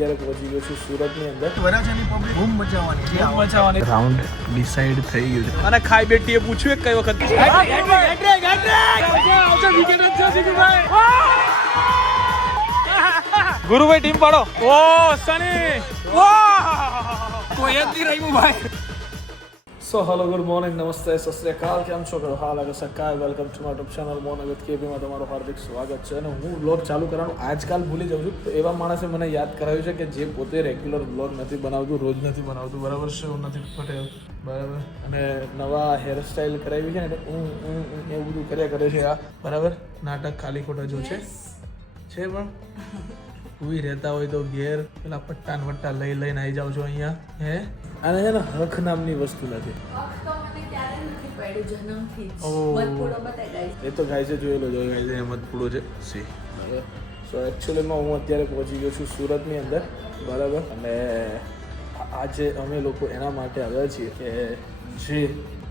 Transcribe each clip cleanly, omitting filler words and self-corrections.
અત્યારે પહોંચી ગયો છું સુરતની અંદર. વરાછાની પબ્લિક બૂમ મચાવવાની રાઉન્ડ ડિસાઈડ થઈ ગયું છે અને ખાઈ બેટીએ પૂછ્યું કઈ વખત ગુરુભાઈ ટીમ પાડો. ઓ સની કોઈ જ નહીં રહ્યું ભાઈ. સો હેલો ગુડ મોર્નિંગ નમસ્તે સત શ્રી અકાલ. કેમ છો કરો હાલ આગળ સકાય. Welcome to my YouTube channel મોન અગત કેબીમાં તમારું હાર્દિક સ્વાગત છે. અને હું વ્લોગ ચાલુ કરવાનું આજકાલ ભૂલી જાઉં છું. તો એવા માણસે મને યાદ કરાવ્યું છે કે જે પોતે રેગ્યુલર વ્લોગ નથી બનાવતું, રોજ નથી બનાવતું, બરાબર છે. હું નથી પટેલ, બરાબર. અને નવા હેરસ્ટાઈલ કરાવી છે ને એવું બધું કર્યા કરે છે આ, બરાબર. નાટક ખાલી ખોટા જો છે પણ ઉભી રહેતા હોય તો ઘેર પેલા પટ્ટાન વટ્ટા લઈને આવી જાવ છો અહીંયા. હે આને છે ને હક નામની વસ્તુ નથી. એ તો ગાય છે જોયેલો જો ગાય છે મતપૂડો છે સી, બરાબર. સો એકચ્યુઅલીમાં હું અત્યારે પહોંચી ગયો છું સુરતની અંદર, બરાબર. અને આજે અમે લોકો એના માટે આવ્યા છીએ કે જે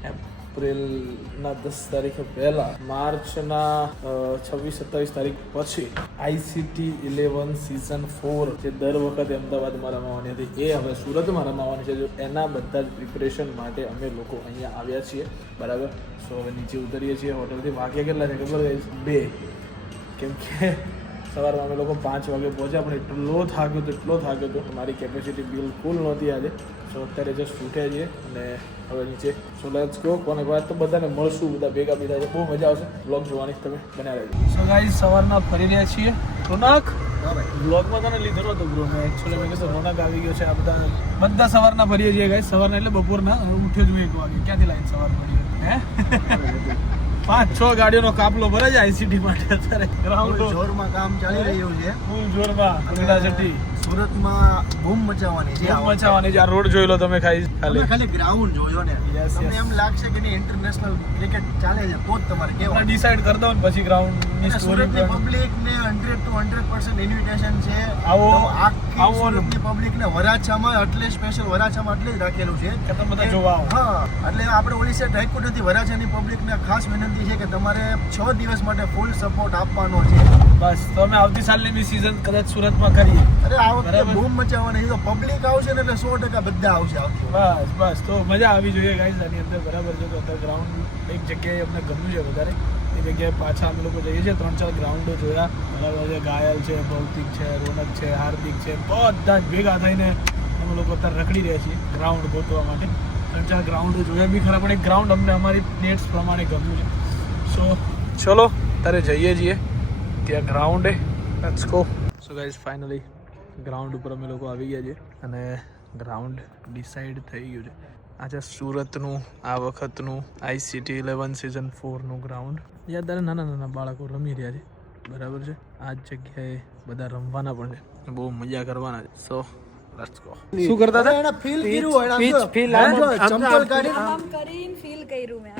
એપ્રિલના 10 તારીખે પહેલાં માર્ચના 26-27 તારીખ પછી ICT 11 સિઝન 4 જે દર વખતે અમદાવાદમાં રમાવાની હતી એ હવે સુરતમાં રમાવાની છે. જો એના બધા જ પ્રિપરેશન માટે અમે લોકો અહીંયા આવ્યા છીએ, બરાબર. સો હવે નીચે ઉતરીએ છીએ હોટલથી. વાગ્યા કેટલા છે ખબર છે? 2. કેમ કે સવારમાં અમે લોકો 5 વાગે પહોંચ્યા પણ એટલો થાક્યો તો મારી કેપેસિટી બિલકુલ નહોતી આજે. સો અત્યારે જસ્ટ ઉઠ્યા છીએ અને હવે નીચે. So let's go. કોને વાત તો બધાને મળશું, બધા ભેગા છે. બહુ મજા આવશે. બ્લોગ જોવાની તમે બન્યા રહેજો. સો ગાઈસ સવારના ફરી રહ્યા છીએ. રોનક બ્લોગમાં તને લીધો નહોતો બ્રો. મેં એકચ્યુઅલી મેં કીધું રોનક આવી ગયો છે. આ બધા સવારના ફરીએ છીએ ગાઈસ. સવારના એટલે બપોરના. ઉઠ્યો જ 1 વાગે. ક્યાંથી લાઈન સવાર પડી હે 5-6 ગાડીઓનો કાફલો ભરે છે ICT માટે. અત્યારે ગ્રાઉન્ડ જોરમાં કામ ચાલી રહ્યું છે. ફૂલ જોરમાં અંગડાચટી સુરતમાં બૂમ મચાવવાની છે. આ રોડ જોઈ લો તમે ખાલી ગ્રાઉન્ડ જોયો ને તમને એમ લાગશે કે ઇન્ટરનેશનલ ક્રિકેટ ચાલે છે. તો જ તમારે કેવું ડિસાઈડ કરી દો ને પછી ગ્રાઉન્ડ ની સુરતની પબ્લિક ને 100% ઇન્વિટેશન છે. આખી સુરતની પબ્લિક ને વરાછામાં એટલે સ્પેશિયલ વરાછામાં એટલે જ રાખેલું છે કે તમે બધા જોવા આવો. હા, એટલે આપણે ઓલી સાઈડ રાખ્યું નથી. વરાછાની પબ્લિક ને ખાસ વિનંતી છે કે તમારે 6 દિવસ માટે ફૂલ સપોર્ટ આપવાનો છે. બસ તો અમે આવતી સાલની બી સીઝન કદાચ સુરતમાં કરીએ. અરે આ વખતે બૂમ મચાવવાની તો પબ્લિક આવશે ને એટલે 100% બધા આવશે. બસ તો મજા આવી જોઈએ ગાઈઝ આની અંદર, બરાબર છે. તો અત્યારે ગ્રાઉન્ડ એક જગ્યાએ અમને ગમ્યું છે વધારે. એ જગ્યાએ પાછા અમે લોકો જઈએ છીએ. 3-4 ગ્રાઉન્ડો જોયા, બરાબર છે. ઘાયલ છે, ભૌતિક છે, રોનક છે, હાર્દિક છે, બધા જ ભેગા થઈને અમે લોકો અત્યારે રખડી રહ્યા છીએ ગ્રાઉન્ડ ગોતવા માટે. 3-4 ગ્રાઉન્ડો જોયા બી ખરા પણ એક ગ્રાઉન્ડ અમને અમારી ડેટ્સ પ્રમાણે ગમ્યું છે. સો ચલો ત્યારે જઈએ છીએ ત્યાં ગ્રાઉન્ડે. Let's go. So guys finally ground ઉપર અમે લોકો આવી ગયા છીએ અને ગ્રાઉન્ડ ડિસાઈડ થઈ ગયું છે. આજે સુરતનું આ વખતનું ICT 11 સિઝન 4નું ગ્રાઉન્ડ. યાર તારે નાના બાળકો રમી રહ્યા છે, બરાબર છે. આ જ જગ્યાએ બધા રમવાના પણ છે, બહુ મજા કરવાના છે. So let's go. શું કરતા હતા? એને ફીલ કર્યું, પીચ ફીલ ચંપલ કાઢી આમ કરીને ફીલ કર્યું મેં.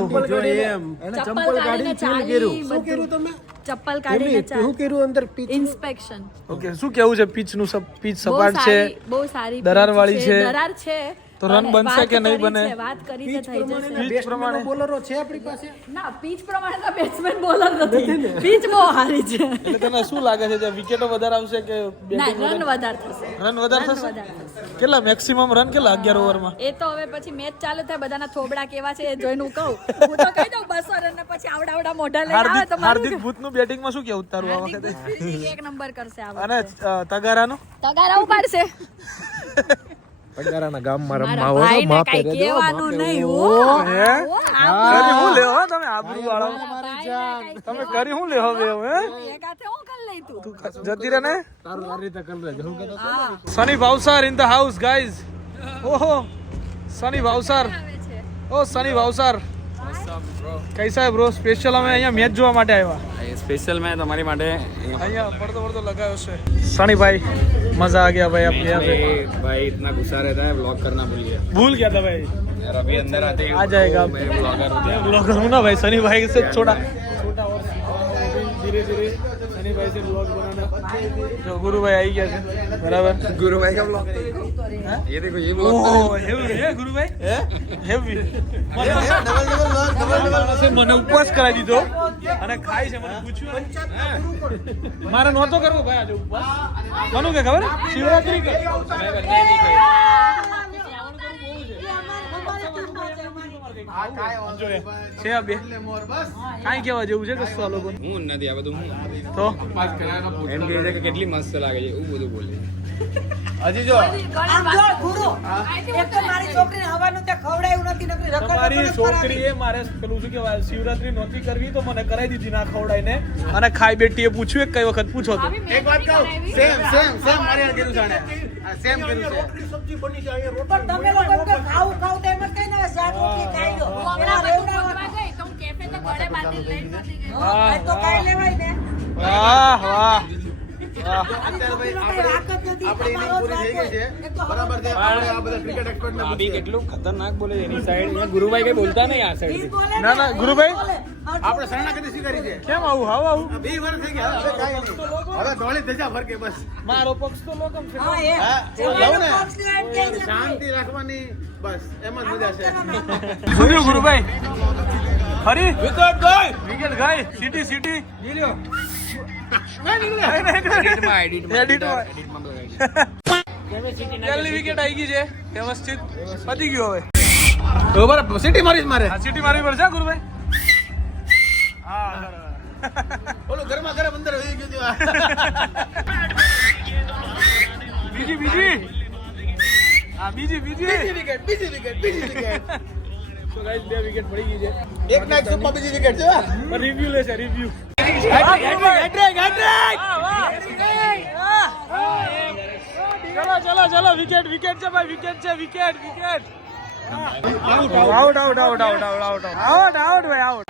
ચંપલ કાઢી એને ચંપલ કાઢી ફીલ કર્યું. શું કર્યું તમે? ચપ્પલ કાઢીને શું કર્યું અંદર પીચ ઇન્સ્પેક્શન. ઓકે, શું કેવું છે? પીચનું પીચ સપાટ છે, બહુ સારી દરાર વાળી છે. દરાર છે તો રન બનશે કે નહીં બને? વાત કરી છે થઈ જશે. પીચ પ્રમાણે બોલરો છે આપણી પાસે. ના, પીચ પ્રમાણે તો બેટ્સમેન બોલર નથી. પીચ બહુ સારી છે. એટલે તને શું લાગે છે કે વિકેટો વધારે આવશે કે બેટિંગ રન વધારે થશે? રન વધારે થશે. કેટલા મેક્સિમમ રન કેટલા 11 ઓવરમાં? એ તો હવે પછી મેચ ચાલુ થાય બધાના થોબડા કેવા છે એ જોઈને હું કહું. હું તો કહી દઉં 200 રન ને પછી આવડા મોઢા લઈને આવે તો હાર્દિક ભૂતનું બેટિંગમાં શું કેવું તારું આ વખતે? એક નંબર કરશે આ અને તગારાનું તગારા ઉપાડશે. પગારાના ગામમાં મારા ભાઈને કઈ કહેવાનું નહીં. કરી હું લેવો તમે આબરૂ વાળા? તમે કરી હું લેવો હે? એકાથે હું કરી લઈ તું જતી રહે ને. તારું આ રીતે કર લેજો. હું કહેતો Sunny Bhavsar in the house guys. ઓહો સની ભાવસાર. ઓ સની ભાવસાર कैसा है ब्रो? स्पेशल અમે અહીંયા મેચ જોવા માટે આવ્યા. स्पेशल मैं तुम्हारी માટે અહીંયા પડતો લગાયો છે. सनी भाई मजा आ गया भाई आप यहाँ पे. भाई इतना गुस्सा रहता है ब्लॉग करना भूल गया था भाई. यार अभी अंदर आते ही आ जाएगा. मैं ब्लॉगर हूँ. ब्लॉगर हूँ ना भाई. सनी भाई से छोटा और धीरे धीरे सनी भाई से ब्लॉग बनाना. जो गुरु भाई आई गया છે, બરાબર. गुरु भाई का ब्लॉग ये देखो ये ब्लॉग हेवी है गुरु भाई. हेवी डबल મને ઉપવાસ કરાવી દીધો અને ખાય છે મને પૂછ્યું મારે નહોતો કરવો ભાઈ આજે ઉપવાસ કોનું કે ખબર શિવરાત્રી કે છે આ બે કાંઈ કહેવા જેવું છે કશું આ લોકો હું નથી આ બધું હું તો એમ કહે છે કે કેટલી મસ્ત લાગે છે એવું બધું બોલે હજી જો આમ જો ગુરુ એક તો મારી છોકરીને હવાનું તે ખવડાયું નથી નકરી રખડ તમારી છોકરીએ મારે પેલું શું કહેવાય શિવરાત્રી નહોતી કરવી તો મને કરાવી દીધી ના ખવડાવીને અને ખાઈ બેટીએ પૂછ્યું એક કઈ વખત પૂછો તો એક વાત કહું સેમ મારી હારે કીધું છે આને. આ સેમ કર્યું છે રોટલી સબ્જી બની છે અહીંયા રોટલી પણ તમે લોકો એમ કે ખાવું ખાવું તો એમ જ કઈ ના શાક રોટલી ખાઈ લો એના રેવડાવવા વાહ, તો કાઈ લેવાય ને વાહ વાહ અત્યારે ભાઈ આપણે ઇનિંગ પૂરી થઈ ગઈ છે બરાબર છે આપણે આ બધા ક્રિકેટ એક્સપર્ટ ને ભાભી કેટલું ખતરનાક બોલે છે એની સાઈડ ગુરુભાઈ કઈ બોલતા નહીં આ સાઈડ ના ના ગુરુભાઈ આપણે શરણાગતિ સ્વીકારી છે કેમ આવું હાવ આવું 2 વર્ષ થઈ ગયા હવે કાંઈ નહીં હવે ધોળી ધજા ફરકે બસ મારો પક્ષ તો લોકમ છે હા એ હા લઉં ને શાંતિ શાંતિ રાખવાની બસ એમ જ મજા છે જોયું ગુરુભાઈ હરી વિકેટ ગઈ સિટી જીલ્યો એડિટમાં એડિટમાં. પહેલી વિકેટ આવી ગઈ છે વ્યવસ્થિત પતી ગયો હવે બરાબર સિટી મારી મારે આ સિટી મારવી પડશે હા, ગુરુભાઈ હા બોલો ઘરમાં ઘરે અંદર વહી ગયું બીજી હા બીજી બીજી વિકેટ તો ગાઈસ 2 વિકેટ પડી ગઈ છે એક ના 100 માં બીજી વિકેટ છે રિવ્યુ લેશે રિવ્યુ ચલો વિકેટ છે ભાઈ વિકેટ આઉટ ભાઈ આઉટ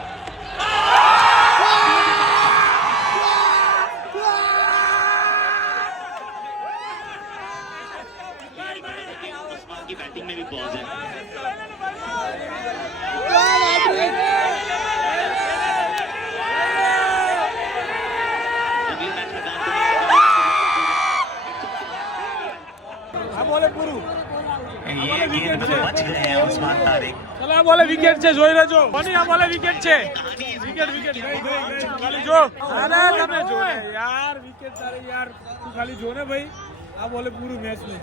આ બોલે પૂરું ચલો આ બોલે વિકેટ છે જોઈ લેજો કોની આ બોલે વિકેટ છે વિકેટ ગઈ ખાલી જો અરે તમે જો ને યાર વિકેટ તારે યાર તું ખાલી જો ને ભાઈ આ બોલે પૂરું મેચ ને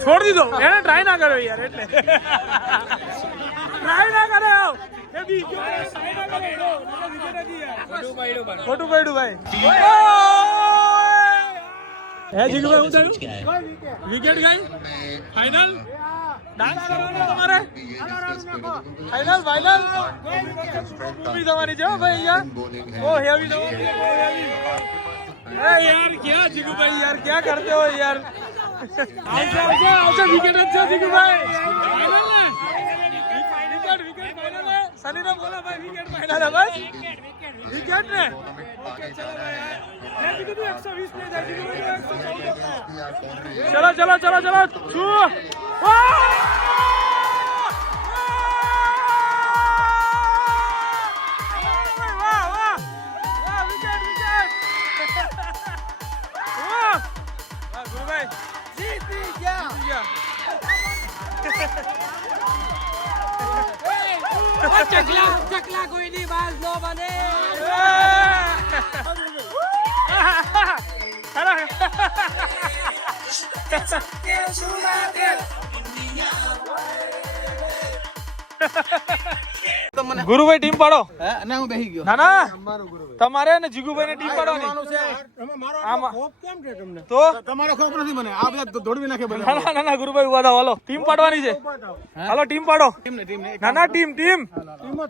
છોડ દીધો એને ટ્રાય ના કર્યો યાર એટલે ટ્રાય ના કર્યો એ બીજો ટ્રાય ના કર્યો વિકેટ હતી યાર ખોટું પડ્યું ભાઈ હે જીગુભાઈ હું થયું વિકેટ ગઈ ફાઇનલ ડાન્સ કરવાનો તમારે ફાઇનલ મૂવી તમારી છે હો ભાઈ યાર ઓ હેવી તમારી ઓ હેવી અરે यार क्या जीगू भाई यार क्या करते हो यार आओ विकेट अच्छा जीगू भाई फाइनल है विकेट फाइनल है सनी ने बोला भाई विकेट फाइनल है बस विकेट ने ओके चलो भाई यार मैं जीगू तू 120 पे जाए जीगू भाई 114 चलो छू ચકલા કોઈની બાજ નો બને ગુરુભાઈ ટીમ પાડો ના હું બેહી ગયો ના ના તમારે ને જીગુભાઈ ને ટીમ પાડવાની આમાં તો તમારો ખોફ નથી મને આ બધા દોડવી નાખે બને ના ગુરુભાઈ ઉભા થાવ હાલો ટીમ પાડવાની છે હાલો ટીમ પાડો ટીમ ને ના ટીમ જ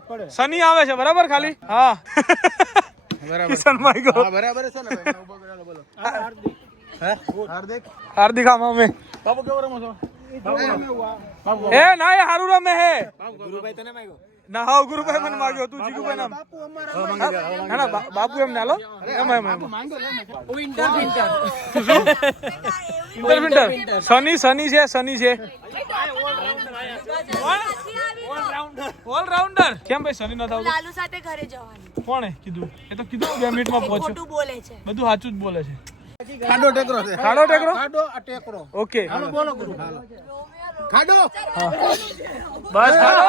પડે સની આવે છે બરાબર ખાલી હા કિશન ભાઈ ગો બરાબર છે ને ભાઈ ઉભો કરેલો બોલો હાર્દિક આમાં અમે બાબુ કેવો રમો છો એ ના એ હારું રમે હે ગુરુભાઈ તને માંગ્યો ના હા ગુરુભાઈ મને માગ્યો તું જીગુભાઈ નામ ના ના બાપુ એમ ના લો એમ ઇન્ટર સની છે ઓલરાઉન્ડર કેમ ભાઈ સની ન થાવ લાલુ સાથે ઘરે જવાનું કોણે કીધું એ તો કીધું 2 મિનિટમાં પહોંચ્યો ખોટું બોલે છે બધું સાચું જ બોલે છે ખાડો ટેકરો છે. ખાડો ટેકરો ખાડો આ ટેકરો. ઓકે હાલો બોલો ગુરુ. ખાડો. બસ ખાડો.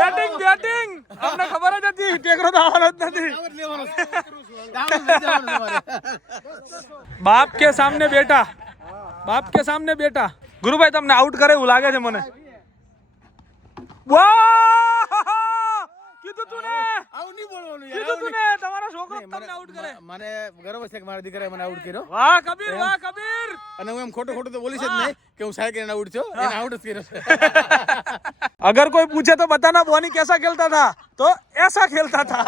બેટિંગ બેટિંગ અમને ખબર જ હતી ટેકરો તો આવવાનો જ નથી ટાવર લેવાનો છે. ટાવર લઈ જવાનું તમારે. બાપ કે સામને બેટા બાપ કે સામને બેટા ગુરુભાઈ તમને આઉટ કરે એવું લાગે છે મને વાહ કીધું તું ને આવું નહીં બોલવાનું યાર. કીધું તું ને તમારો છોકરો તમને આઉટ કરે મને ગર્વ છે કે મારા દીકરાએ મને આઉટ કર્યો. વાહ કબીર વાહ કબીર અને હું એમ ખોટું ખોટું તો બોલીશ જ નહીં કે હું સાયકલ એને આઉટ થયો. એને આઉટ જ કર્યો છે. अगर कोई पूछे तो बताना बोनी कैसा खेलता था तो ऐसा खेलता था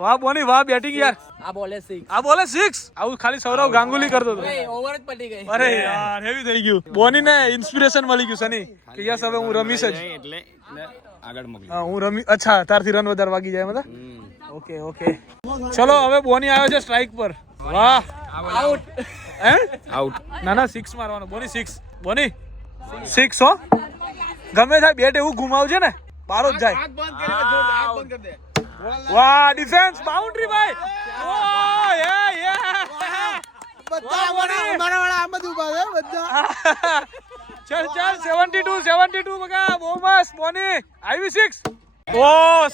वाह बोनी वाह बैटिंग यार આ બોલે સિક્સ આ બોલે 6 આવું ખાલી સૌરવ ગાંગુલી કરતો હતો ઓવર જ પટી ગઈ અરે યાર હેવી થઈ ગયું બોની ને ઇન્સ્પિરેશન મળી ગયું સની કે યસ હવે હું રમીશ જ એટલે આગળ મોકલી હા હું રમી અચ્છા તારથી રન વધારે વાગી જાય મતલબ ઓકે ઓકે ચલો હવે બોની આવ્યો છે સ્ટ્રાઇક પર વાહ આઉટ હે આઉટ ના ના 6 મારવાનો બોની 6 બોની 6 હો ગમે થાય બેટ એવું ઘુમાવજે ને પારો જ જાય આંખ બંધ કરી દે. જોરદાર આંખ બંધ કરી દે. વાહ ડિફેન્સ બાઉન્ડ્રી ભાઈ વાહ યે બધા મારા વાળા આમ જ ઊભા છે બધા. ચલ ચલ 72 બગા બહુ મસ્ત બોની આવી 6 ઓ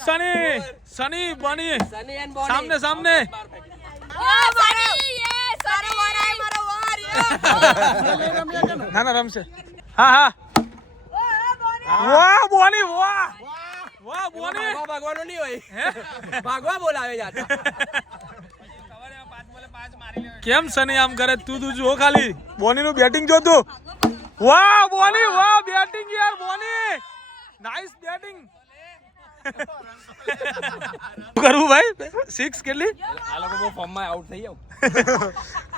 સની સની બોની સામને સામને ના ના રમશે હા હા વાહ બોની વાહ વાહ બોની ભાગવાનો નહીં હોય ભાગવા બોલાવે જાતા કેમ સની આમ કરે તું જો ખાલી બોની નું બેટિંગ જો તું વાહ બોની વાહ બેટિંગ યાર બોની નાઈસ બેટિંગ કરવું ભાઈ 6 કેટલી આ લોકો બહુ ફોર્મમાં આઉટ થઈ જાવ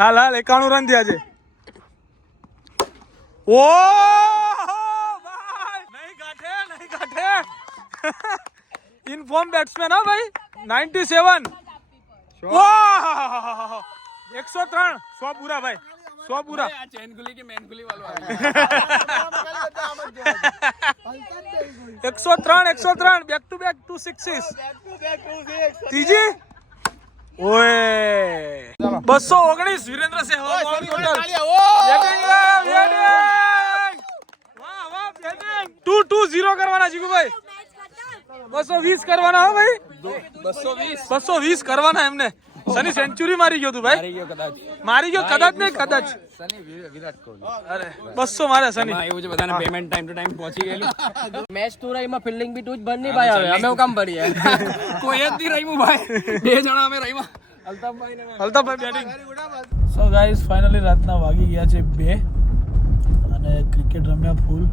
હાલ હાલ 91 રન થયા છે ઓ ભાઈ નહીં કાઢે ઇનફોર્મ બેટ્સમેન હો ભાઈ 97 વાહ 103 100 પૂરા ભાઈ 100 પૂરા આ ચેન ખુલી કે મેન ખુલી વાળો આવી 103 બેક ટુ બેક 2 સિક્સીસ ત્રીજી ઓએ 219 વીરેન્દ્ર સહેવાગ ટોટલ બેટિંગ વાહ વાહ બેટિંગ 220 કરવાના જીગુભાઈ 220 કરવાના હો ભાઈ 220 કરવાના એમને સની સેન્ચુરી મારી ગયો તું ભાઈ મારી ગયો કદાચ નહીં કદાચ વિરાટ કોહલી અરે 200 મારે સની એવું છે બધાને પેમેન્ટ ટાઈમ ટુ ટાઈમ પહોંચી ગયેલું મેચ તું રહીમાં ફિલ્ડિંગ બી તું જ બન નહીં ભાઈ હવે અમે કામ ભરીએ કોઈ જ નહીં રહીમું ભાઈ બે જણા અમે રહીમાં અલ્તાફભાઈ બેટિંગ સો ગાઈસ ફાઇનલી રાતના વાગી ગયા છે 2 અને ક્રિકેટ રમ્યા ફૂલ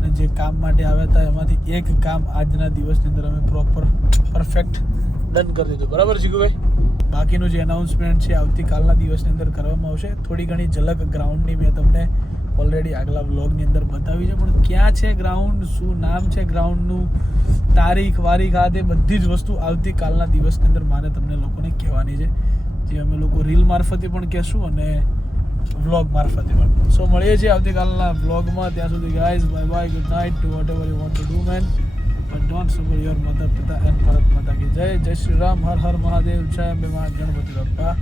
અને જે કામ માટે આવ્યા હતા એમાંથી એક કામ આજના દિવસની અંદર અમે પ્રોપર પરફેક્ટ ડન કરી દીધું બરાબર જીગુભાઈ બાકીનું જે એનાઉન્સમેન્ટ છે આવતીકાલના દિવસની અંદર કરવામાં આવશે થોડી ઘણી ઝલક ગ્રાઉન્ડની મેં તમને ઓલરેડી આગલા વ્લોગની અંદર બતાવી છે પણ ક્યાં છે ગ્રાઉન્ડ શું નામ છે ગ્રાઉન્ડનું તારીખ વારીખ આ તે બધી જ વસ્તુ આવતીકાલના દિવસની અંદર મારે તમને લોકોને કહેવાની છે જે અમે લોકો રીલ મારફતે પણ કહેશું અને વ્લોગ મારફતે પણ સો મળીએ છીએ આવતીકાલના વ્લોગમાં ત્યાં સુધી guys bye bye good night to whatever you want to do man but don't forget your mother પિતા એન્ડ ભારત માતા કી જય જય શ્રી રામ હર હર મહાદેવ જય અંબે મા ગણપતિ બાપ્પા